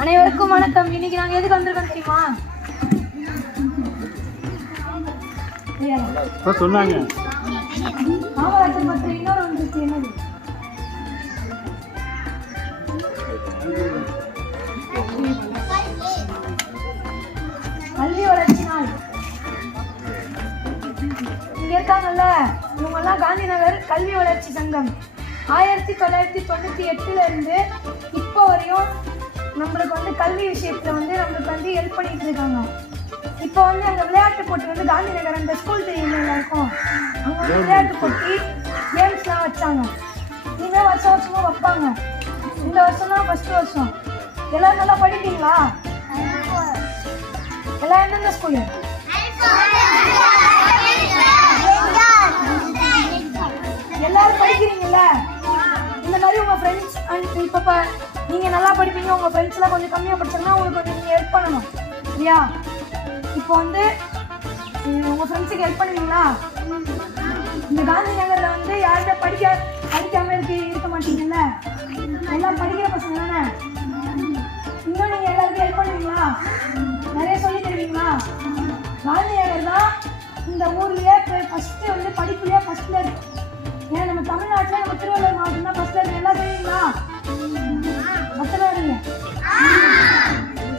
அனைவருக்கும் வணக்கம். இன்னைக்கு நாங்க எதுக்கு வந்திருக்கோம் தெரியுமா? சொன்னாங்க காமராஜர் பற்றி இன்னொரு வந்துச்சு. என்னது? கல்வி வளர்ச்சி நாள். இங்க இருக்காங்கல்ல, இவங்க எல்லாம் காந்தி நகர் கல்வி வளர்ச்சி சங்கம் 1998 இருந்து இப்போ வரையும் நம்மளுக்கு கல்வி விஷயத்துல நம்மளுக்கு ஹெல்ப் பண்ணிட்டு இருக்காங்க. இப்போ அந்த விளையாட்டு போட்டி காந்தி நகர் அந்த ஸ்கூல் தெரியுமா எல்லாருக்கும், அங்க விளையாட்டு போட்டி கேம்ஸ்லாம் வச்சாங்க. இனிமே வருஷம் வருஷமா வைப்பாங்க. இந்த வருஷம் தான் ஃபர்ஸ்ட் வருஷம். எல்லாரும் நல்லா படிப்பீங்களா? எல்லாம் எந்தெந்த ஸ்கூலு? எல்லாரும் படிக்கிறீங்கல்ல? இந்த மாதிரி உங்க ஃப்ரெண்ட்ஸ் இப்போ நீங்க நல்லா படிப்பீங்க, உங்க ஃப்ரெண்ட்ஸ் எல்லாம் கொஞ்சம் கம்மியா படிச்சாங்கன்னா உங்களுக்கு கொஞ்சம் நீங்க ஹெல்ப் பண்ணணும், சரியா? இப்போ உங்க ஃப்ரெண்ட்ஸுக்கு ஹெல்ப் பண்ணுவீங்களா? இந்த காந்தி நகர்ல யாருமே படிக்காம இருக்க மாட்டீங்கல்ல, எல்லாம் படிக்கிற பசங்க தானே. இன்னும் நீங்க எல்லாருக்கும் ஹெல்ப் பண்ணுவீங்களா? நிறைய சொல்லி தருவீங்களா? காந்தி நகர் தான் இந்த ஊர்லயே ஃபர்ஸ்ட் படிப்புலயே ஃபர்ஸ்ட்ல இருக்கு. ஏன்னா நம்ம தமிழ்நாட்டுல நம்ம திருவள்ளூர் மாவட்டம் தான் ஃபர்ஸ்ட்ல இருக்கு. எல்லாம் செய்வீங்களா? மொத்தம் வரீங்க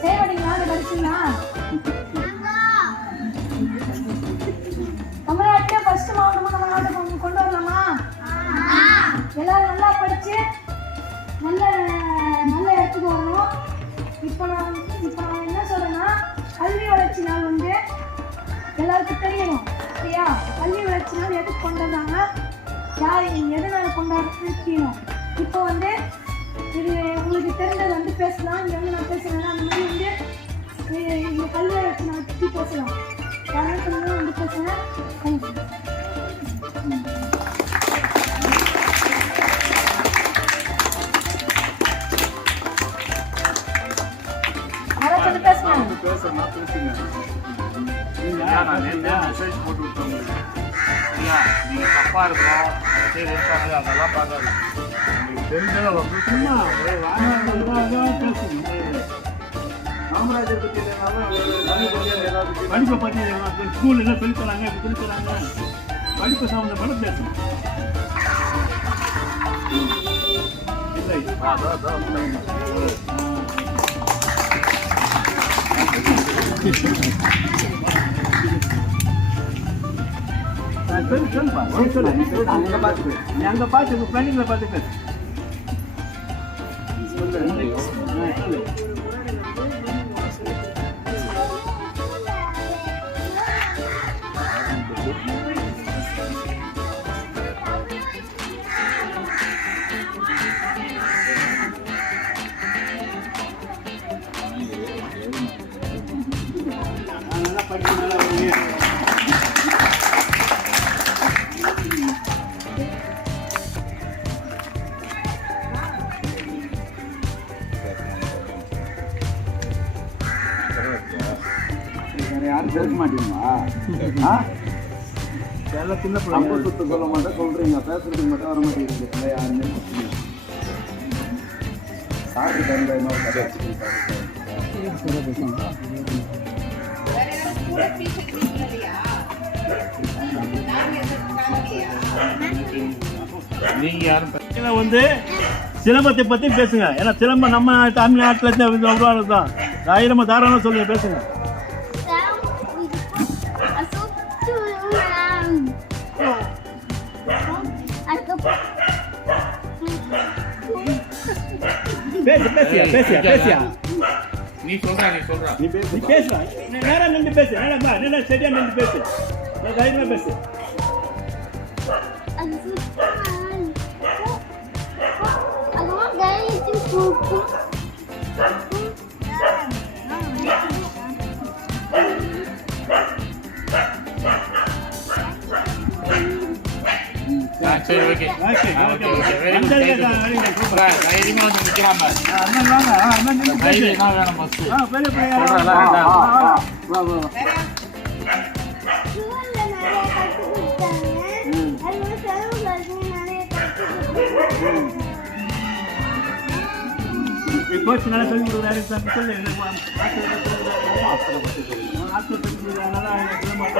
செய்ய மாட்டீங்களா? அதை படிச்சீங்களா? தமிழ்நாட்டிலே ஃபர்ஸ்ட் மாவட்டமா நம்ம நாட்டை கொண்டு வரலாமா? எல்லாரும் நல்லா படிச்சு நல்ல நல்ல இடத்துக்கு வரணும். இப்போ நான் என்ன சொல்றேன்னா, கல்வி வளர்ச்சி நாள் எல்லாருக்கும் தெரியணும், சரியா? கல்வி வளர்ச்சி நாள் எதுக்கு கொண்டு வந்தாங்க, யார் எதனால கொண்டாடுறது தெரியணும். இப்போ இது உங்களுக்கு தெரிஞ்சது பேசலாம். இங்கே நான் பேசுகிறேன்னா அந்த மாதிரி இந்த கல்வி வளர்ச்சி நாள் பற்றி பேசலாம். யாரும் சொல்லுங்க பேசுகிறேன். மெசேஜ் போட்டு விட்டோம் சரியா? நீங்கள் தப்பாக இருக்கோம் சரி இருப்பாங்க அதெல்லாம் பார்க்காது. உங்களுக்கு தெரிஞ்சதை சும்மா பேசுங்க. காமராஜர் பற்றி படிப்பை பற்றி ஸ்கூல் என்ன சொல்லித்தராங்க, இப்படி சொல்லித்தராங்க, படிப்பு சம்மந்தப்பட்ட பேசணும். இல்லை அங்க பார்த்து ஃப்ரெண்டுங்களை பார்த்து பேசு. நல்லா படிச்சு நல்லா யாரும் பேச மாட்டீங்களா? எல்லாம் சின்ன பிள்ளை சுத்த சொல்ல மாட்டேன் சொல்றீங்க, பேசுறதுக்கு மட்டும் வர மாட்டேங்கிறீங்க. யாருமே சாப்பிட்டு தந்த இன்னொரு கதை நீங்க யாரும் சிலம்பத்தை பத்தி பேசுங்க. ஏன்னா சிலம்பம் நம்ம தமிழ்நாட்டில் தான் தைரியமா தாராளம் சொல்லுங்க, பேசுங்க. பேசியா நீ சொல்ற நீ பேசுற நேரா நின்று பேசு. நேரா சரியா நின்று பேசு. தைரியமா பேசு. சரி ஓகே தைரியமா வந்து நிற்கலாம தைரியம் வேணும் ஃபஸ்ட்டு கோச் நல்லா சொல்லி கொடுக்குறாரு சார் சொல்லு எனக்கு ஆஸ்திரேலியா சொல்லுறாரு ஆஸ்திரேலியா பற்றி சொல்லுங்க ஆஸ்திரேலியா பற்றி அதனால சிலம்பம்